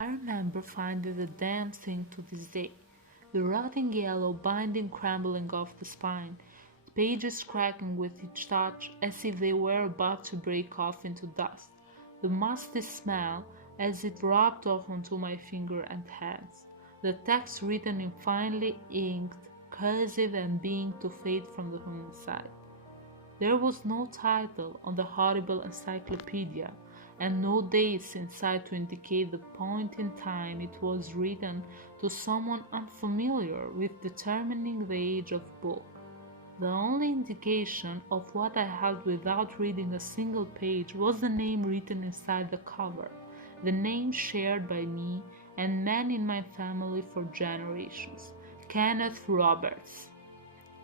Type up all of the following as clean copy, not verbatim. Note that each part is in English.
I remember finding the damn thing to this day. The rotting yellow binding crumbling off the spine, pages cracking with each touch as if they were about to break off into dust, the musty smell as it rubbed off onto my finger and hands, the text written in finely inked cursive and beginning to fade from the inside. There was no title on the horrible encyclopedia, and no dates inside to indicate the point in time it was written to someone unfamiliar with determining the age of book. The only indication of what I had without reading a single page was the name written inside the cover, the name shared by me and men in my family for generations, Kenneth Roberts.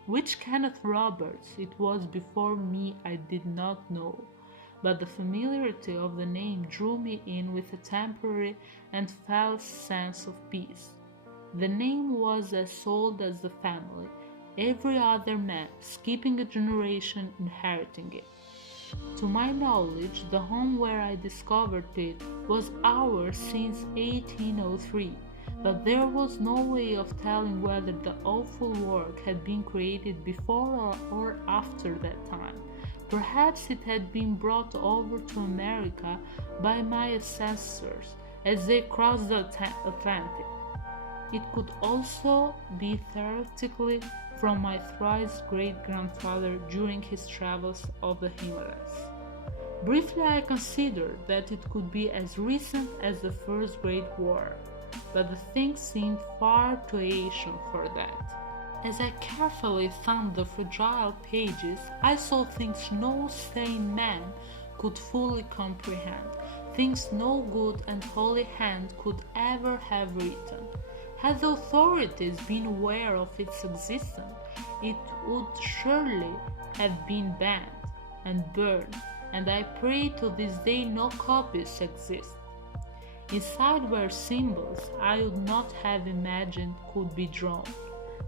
Which Kenneth Roberts it was before me I did not know, but the familiarity of the name drew me in with a temporary and false sense of peace. The name was as old as the family, every other man, skipping a generation, inheriting it. To my knowledge, the home where I discovered it was ours since 1803, but there was no way of telling whether the awful work had been created before or after that time. Perhaps it had been brought over to America by my ancestors as they crossed the Atlantic. It could also be theoretically from my thrice great-grandfather during his travels of the Himalayas. Briefly, I considered that it could be as recent as the First Great War, but the thing seemed far too ancient for that. As I carefully thumbed the fragile pages, I saw things no sane man could fully comprehend, things no good and holy hand could ever have written. Had the authorities been aware of its existence, it would surely have been banned and burned, and I pray to this day no copies exist. Inside were symbols I would not have imagined could be drawn,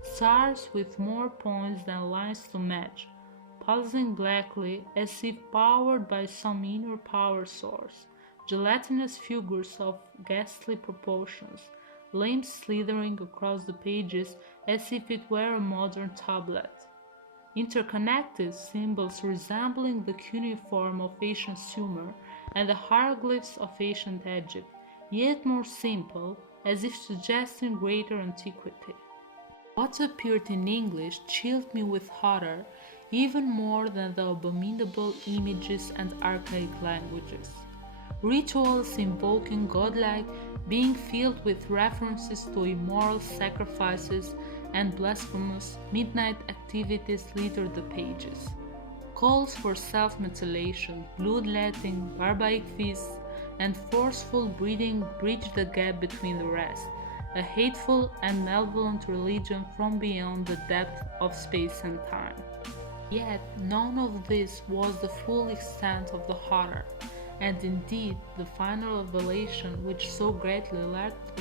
stars with more points than lines to match, pulsing blackly as if powered by some inner power source, gelatinous figures of ghastly proportions, limbs slithering across the pages as if it were a modern tablet. Interconnected symbols resembling the cuneiform of ancient Sumer and the hieroglyphs of ancient Egypt, yet more simple, as if suggesting greater antiquity. What appeared in English chilled me with horror even more than the abominable images and archaic languages. Rituals invoking godlike being filled with references to immoral sacrifices and blasphemous midnight activities littered the pages. Calls for self-mutilation, bloodletting, barbaric feasts, and forceful breeding bridged the gap between the rest, a hateful and malevolent religion from beyond the depth of space and time. Yet none of this was the full extent of the horror, and indeed the final revelation which so greatly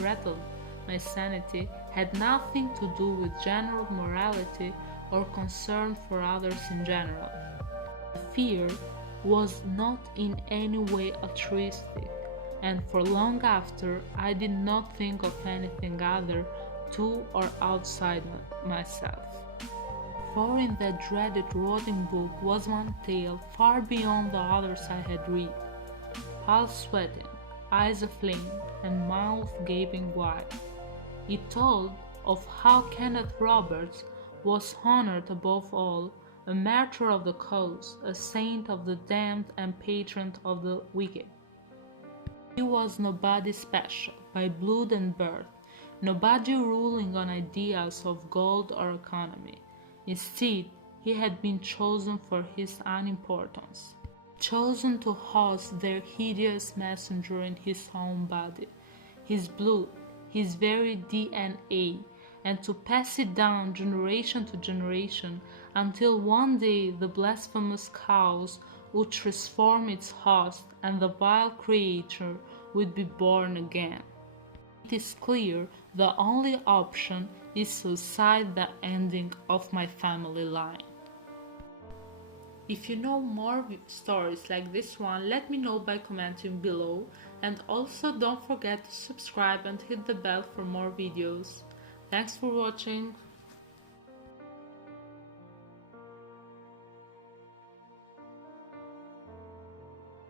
rattled my sanity had nothing to do with general morality or concern for others in general. The fear was not in any way altruistic, and for long after I did not think of anything other to or outside myself. For in that dreaded rotting book was one tale far beyond the others I had read, pulse sweating, eyes aflame, and mouth gaping wide. It told of how Kenneth Roberts was honored above all, a martyr of the cause, a saint of the damned and patron of the wicked. He was nobody special, by blood and birth, nobody ruling on ideals of gold or economy. Instead, he had been chosen for his unimportance, chosen to host their hideous messenger in his own body, his blood, his very DNA, and to pass it down generation to generation until one day the blasphemous cause would transform its host and the vile creature would be born again. It is clear the only option is to decide the ending of my family line. If you know more stories like this one, let me know by commenting below, and also don't forget to subscribe and hit the bell for more videos. Thanks for watching.